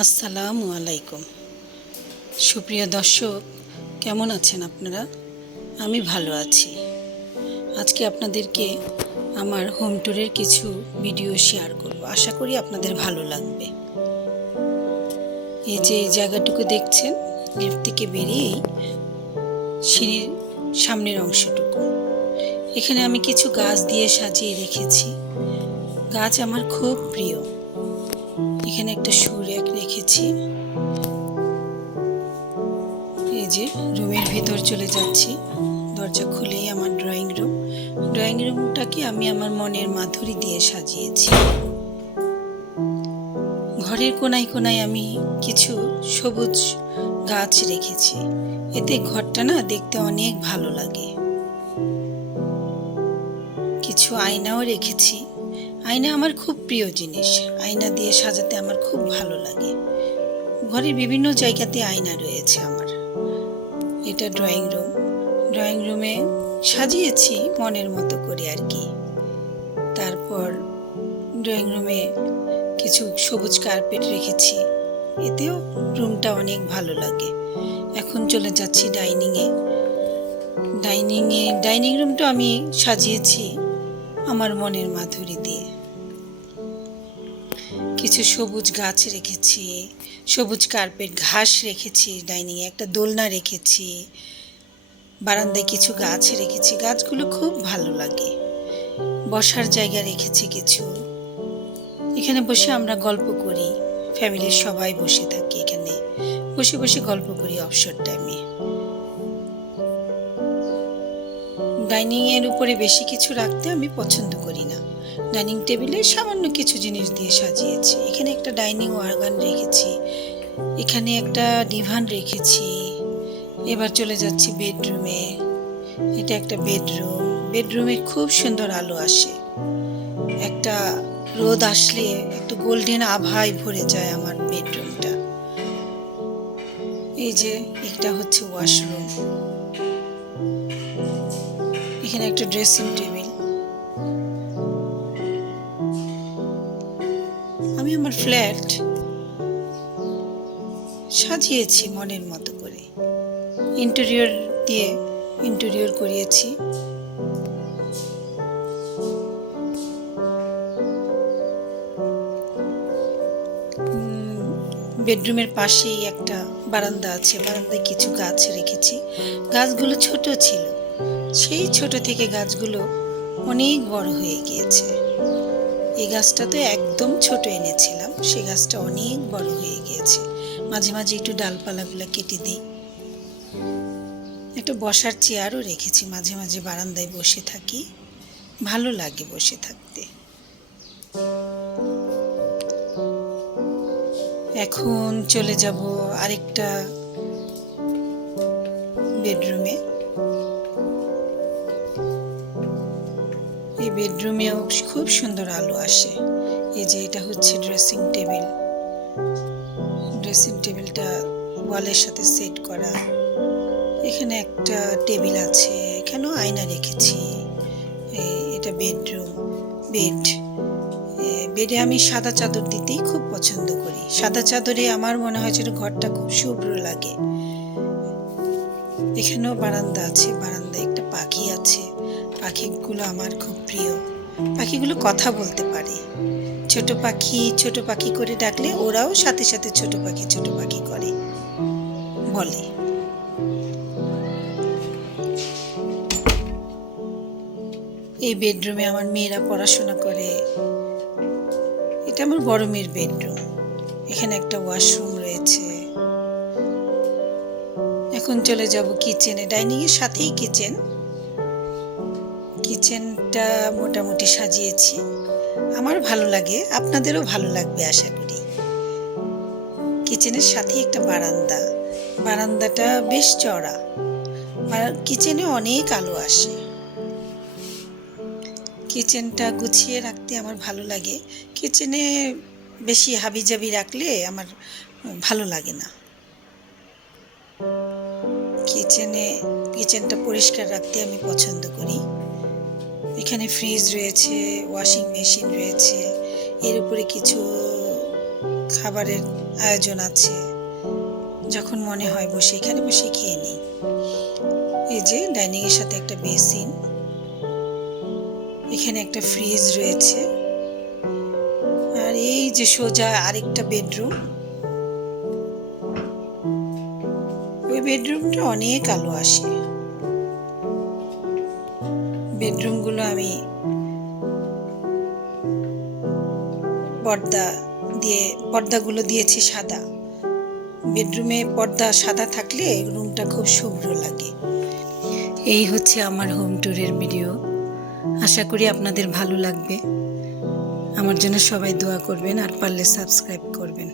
আসসালামু আলাইকুম। সুপ্রিয় দর্শক, কেমন আছেন আপনারা? আমি ভালো আছি। আজকে আপনাদেরকে আমার হোম ট্যুরের কিছু ভিডিও শেয়ার করব। আশা করি আপনাদের ভালো লাগবে। এই যে জায়গাটুকু দেখছেন লিফট থেকে বেরিয়েই সিঁড়ির সামনের অংশটুকু। এখানে আমি কিছু গাছ দিয়ে সাজিয়ে রেখেছি। গাছ আমার খুব প্রিয়। এখানে একটা সুরেক রেখেছি। এই যে রুমের ভেতর চলে যাচ্ছি। দরজা খুলেই আমার ড্রয়িং রুম ড্রয়িং রুমটাকে আমি আমার মনের মাধুরী দিয়ে সাজিয়েছি। ঘরের কোনায় কোনায় আমি কিছু সবুজ গাছ রেখেছি। এতে ঘরটা না দেখতে অনেক ভালো লাগে। কিছু আয়নাও রেখেছি। আয়না আমার খুব প্রিয় জিনিস। আয়না দিয়ে সাজাতে আমার খুব ভালো লাগে। ঘরের বিভিন্ন জায়গাতে আয়না রয়েছে আমার। এটা ড্রয়িং রুম ড্রয়িং রুমে সাজিয়েছি মনের মতো করে আর কি। তারপর ড্রয়িং রুমে কিছু সবুজ কার্পেট রেখেছি। এতেও রুমটা অনেক ভালো লাগে। এখন চলে যাচ্ছি ডাইনিংয়ে ডাইনিংয়ে ডাইনিং রুমটা আমি সাজিয়েছি আমার মনের মাধুরী দিয়ে। কিছু সবুজ গাছ রেখেছি, সবুজ কার্পেট, ঘাস রেখেছি, ডাইনিংয়ে একটা দোলনা রেখেছি, বারান্দায় কিছু গাছ রেখেছি, গাছগুলো খুব ভালো লাগে। বসার জায়গা রেখেছি কিছু। এখানে বসে আমরা গল্প করি, ফ্যামিলির সবাই বসে থাকি এখানে। বসে বসে গল্প করি অবসর টাইমে ডাইনিংয়ের উপরে বেশি কিছু রাখতে আমি পছন্দ করি ডাইনিং টেবিলে সামান্য কিছু জিনিস দিয়ে সাজিয়েছি। এখানে একটা ডাইনিং ওয়ার্গান রেখেছি, এখানে একটা ডিভান রেখেছি, এবার চলে যাচ্ছি বেডরুমে। এটা একটা বেডরুম, বেডরুমে খুব সুন্দর আলো আসে। একটা রোদ আসলে একটু গোল্ডেন আভায় ভরে যায় আমার বেডরুমটা। এই যে, এটা হচ্ছে ওয়াশরুম। এখানে একটা ড্রেসিং টেবিল। ফ্ল্যাট সাজিয়েছি মনের মতো করে। ইন্টেরিয়র দিয়ে ইন্টেরিয়র করিয়েছি। বেডরুমের পাশেই একটা বারান্দা আছে, বারান্দায় কিছু গাছ রেখেছি। গাছগুলো ছোট ছিল। সেই ছোট থেকে গাছগুলো অনেক বড় হয়ে গিয়েছে। এই গাছটা তো একদম ছোট এনেছিলাম, সে গাছটা অনেক বড় হয়ে গিয়েছে। মাঝে মাঝে একটু ডালপালাগুলো কেটে দিই। একটা বসার চেয়ারও রেখেছি, মাঝে মাঝে বারান্দায় বসে থাকি। ভালো লাগে বসে থাকতে। এখন চলে যাব আরেকটা বেডরুমে। এই বেডরুমেও খুব সুন্দর আলো আসে। এই যে এটা হচ্ছে ড্রেসিং টেবিল ড্রেসিং টেবিলটা ওয়ালের সাথে সেট করা। এখানে একটা টেবিল আছে, এখানেও আয়না রেখেছি। এটা বেডরুম, বেড। বেডে আমি সাদা চাদর দিতেই খুব পছন্দ করি। সাদা চাদরে আমার মনে হয় যেন ঘরটা খুব শুভ্র লাগে। এখানেও বারান্দা আছে, বারান্দায় একটা পাখি আছে। পাখিগুলো আমার খুব প্রিয়। পাখিগুলো কথা বলতে পারে। ছোট পাখি ছোট পাখি করে ডাকলে ওরাও সাথে সাথে ছোট পাখি ছোট পাখি করে। বলে। এই বেডরুমে আমার মেয়েরা পড়াশোনা করে। এটা আমার বড় মেয়ের বেডরুম। এখানে একটা ওয়াশরুম রয়েছে। এখন চলে যাব কিচেনে। ডাইনিং এর সাথেই কিচেন। কিচেনটা মোটামুটি সাজিয়েছি। আমার ভালো লাগে, আপনাদেরও ভালো লাগবে আশা করি। কিচেনের সাথে একটা বারান্দা। বারান্দাটা বেশ চড়া কিচেনে অনেক আলো আসে। কিচেনটা গুছিয়ে রাখতে আমার ভালো লাগে। কিচেনে বেশি হাবিজাবি রাখলে আমার ভালো লাগে না। কিচেনে, কিচেনটা পরিষ্কার রাখতে আমি পছন্দ করি। এখানে ফ্রিজ রয়েছে ওয়াশিং মেশিন রয়েছে, এর উপরে কিছু খাবারের আয়োজন আছে। যখন মনে হয় বসে, এখানে বসে খেয়ে নিই। এই যে ডাইনিং এর সাথে একটা বেসিন এখানে একটা ফ্রিজ রয়েছে। আর এই যে সোজা আরেকটা বেডরুম ওই বেডরুমটা অনেক আলো আসে। বেডরুমগুলো আমি পর্দা দিয়ে, পর্দাগুলো দিয়েছি সাদা। বেডরুমে পর্দা সাদা থাকলে রুমটা খুব শুভ্র লাগে। এই হচ্ছে আমার হোম ট্যুরের ভিডিও। আশা করি আপনাদের ভালো লাগবে। আমার জন্য সবাই দোয়া করবেন আর পারলে সাবস্ক্রাইব করবেন।